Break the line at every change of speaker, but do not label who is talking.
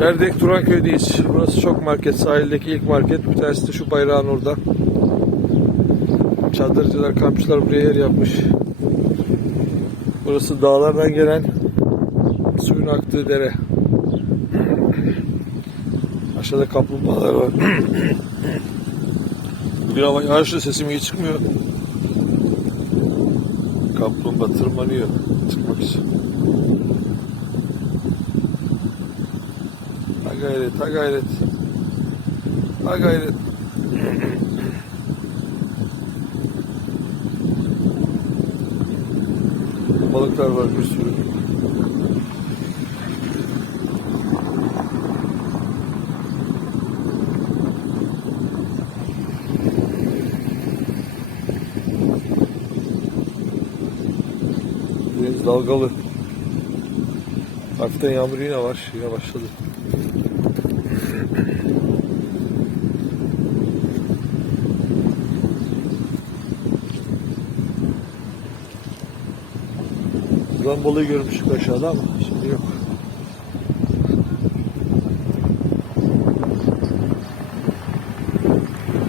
Erdek Turanköy'deyiz. Burası çok market. Sahildeki ilk market. Bir tanesi de şu bayrağın orada. Çadırcılar, kampçılar buraya yer yapmış. Burası dağlardan gelen suyun aktığı dere. Aşağıda kaplumbağalar var. Bugün hava yağışlı sesim iyi çıkmıyor. Kaplumbağa tırmanıyor çıkmak için. Gayret, ha gayret. Ha gayret. Balıklar var bir sürü. Deniz dalgalı. Hafiften yağmur yine var. Yine başladı. Yılan balığı görmüştük aşağıda ama şimdi yok.